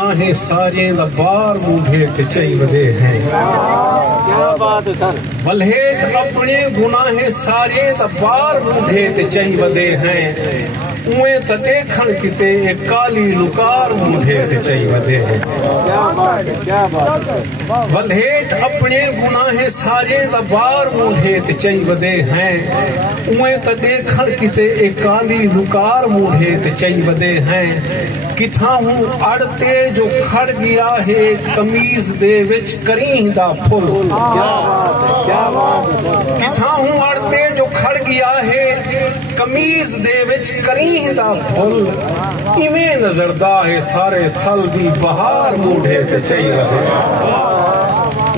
आहे सारे दा बार मूढ़े ते चई वदे हैं। क्या बात है सर। वलहेट अपने गुनाहे सारे दा बार मूढ़े ते चई वदे हैं। उए त देखण किते एक काली लुकार मूढ़े ते चई वदे हैं। क्या बात है, क्या बात है। वलहेट अपने गुनाहे सारे दा बार मूढ़े ते चई वदे हैं। उए त देखण किते एक काली लुकार मूढ़े ते चई वदे हैं। किथा हूँ अड़ते जो खड़ गया है कमीज दे विच करीं दा फुल। क्या बात है, क्या बात है। किथा हूँ अड़ते जो खड़ गया है कमीज दे विच करीं दा फुल। इवें नजरदा है सारे थल दी बहार मूढ़े ते चई वदे।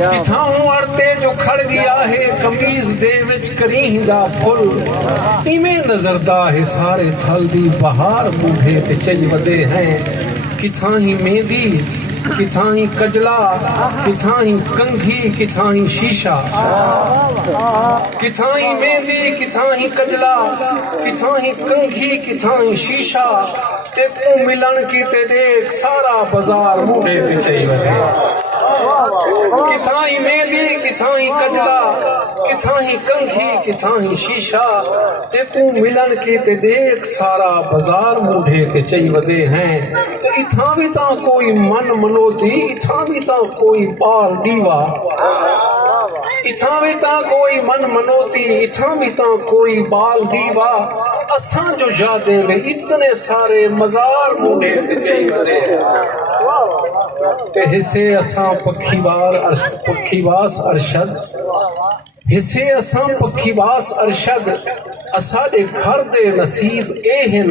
किथा हूँ अड़ते जो खड़ गया है कमीज दे विच करीं दा फुल। इवें नजरदा है सारे थल दी बहार मूढ़े ते चई वदे हैं। किथा ही मेहंदी किथा ही कजला किथा ही कंघी किथा ही शीशा। किथा ही मेहंदी किथा ही कजला किथा ही कंघी किथा ही शीशा। ते को मिलन की ते देख सारा बाजार मूढ़े ते चई वदे। किथा ही मेहंदी किथा ही कजला किथा ही कंघी किथा ही शीशा। ते को मिलन की ते देख सारा बाजार मूढ़े ते चई वदे हैं। ते इथा भी ता कोई मन मनोती इथा भी ता कोई बाल दीवा। इथा भी ता कोई मन मनोती इथा भी ता कोई बाल दीवा। असां जो यादें में इतने सारे मजार मूढ़े ते चई वदे ते हिस्से असां पखीवास अरशद। हिस्से असां पखीवास अरशद। असाडे घर दे नसीब ए हिन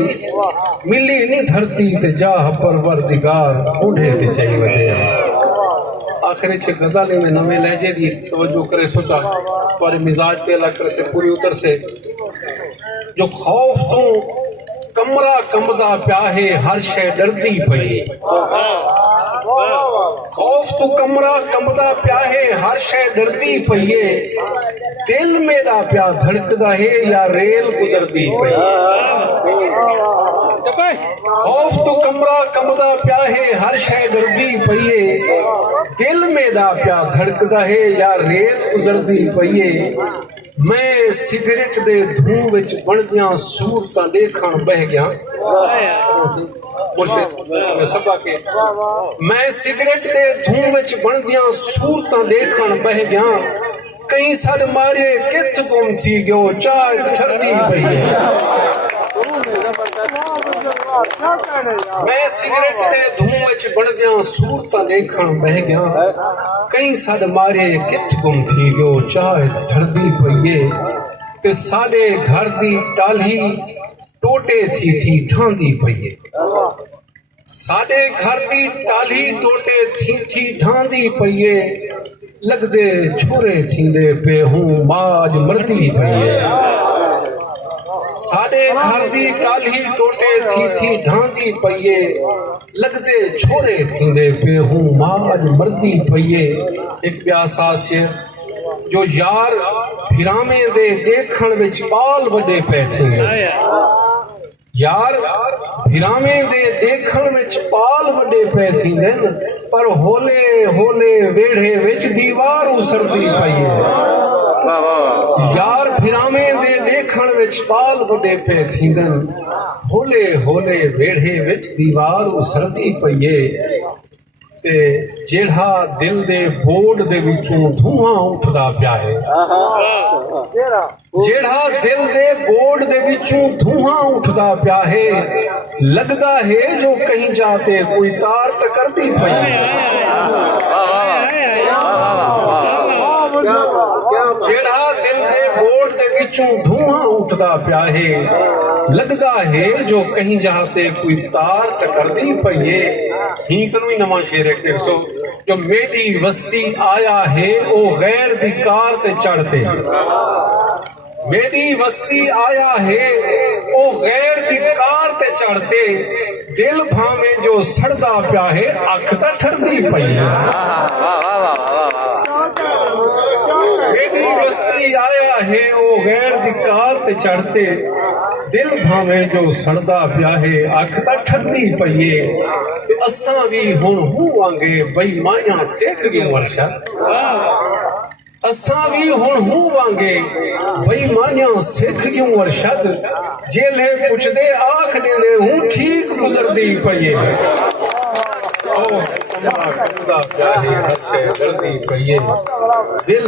मिली नी धरती ते जाह परवरदिगार मूढ़े ते चई वदे। आखिर च गजल में नवे लहजे दी तवज्जो करे सोचा पर मिजाज ते अला कर से पूरी उतर से। जो खौफ तो कमरा कंबदा प्या है हर शय डरदी पई। खौफ तो कमरा कंबदा प्या है हर शय डरदी पई। दिल मेरा प्या धड़कदा है या रेल गुजरदी पई। खौफ तो कमरा कंबदा प्या है हर शय डरदी पई। दिल मेरा प्या धड़कदा है या रेल गुजरदी पई। मैं सिगरेट दे धूं विच बनदियां सूरतां देखण बह गया। मुर्शिद सबा के मैं सिगरेट दे धूं विच बनदियां सूरतां देखण बह गया। कहीं सद मारे कित गुम थी गयो चाह ठरदी पई। मैं सिगरेट दे धूं विच बनदियां सूरतां देखण बह गया। कहीं सद मारे कित गुम थी गयो चाह ठरदी पई। ते साडे घर दी टाली टोटे थी ढांदी पई। साडे घर दी टाली टोटे थी ढांदी पई। लगदे छोरे थींदे पे हूँ माज मरदी पई। साडे घर दी टाली टोटे थी ढांदी पई। लगदे छोरे थींदे पे हूँ माज मरदी पई। एक ॿिया सास जो यार फिरामे दे देखण विच बाल वडे पे थींदे। यार फिरामे दे देखण विच बाल वडे पे थींदे पर होले होले वेढ़े विच दीवार उसरदी पई। यार फिरामे दे देखण विच बाल वडे पे थींदे होले होले वेढ़े विच दीवार उसरदी पई। ते जेड़ा दिल दे बोर्ड दे विचों धुआं उठदा प्या है। जेड़ा दिल दे बोर्ड दे विचों धुआं उठदा प्या है। लगदा है जो कहीं जाते कोई तार टकरदी पई। जेड़ा दिल दे बोर्ड दे विचों धुआं उठदा प्या है। लगदा है जो कहीं जाते कोई तार टकरदी पई। ही कनु नवा शेर एक देखो जो मेरी वस्ती आया है ओ गैर दी कार ते चढ़ते। मेरी वस्ती आया है ओ गैर दी कार ते चढ़ते। दिल भावे जो सड़दा प्या है अख ता ठरदी पई। मेरी वस्ती आया है ओ गैर दी कार ते चढ़ते। दिल भावे जो सड़दा पिया है अख तां ठरदी पई है ते असां भी हुण होवांगे बेईमानियां सिख क्यों अरशद असां भी हुण होवांगे बेईमानियां सिख क्यों अरशद जेले पुछदे आख देंदे हूं ठीक गुजरदी पई है ओ कमला पिया है हर शै जल्दी पई है दिल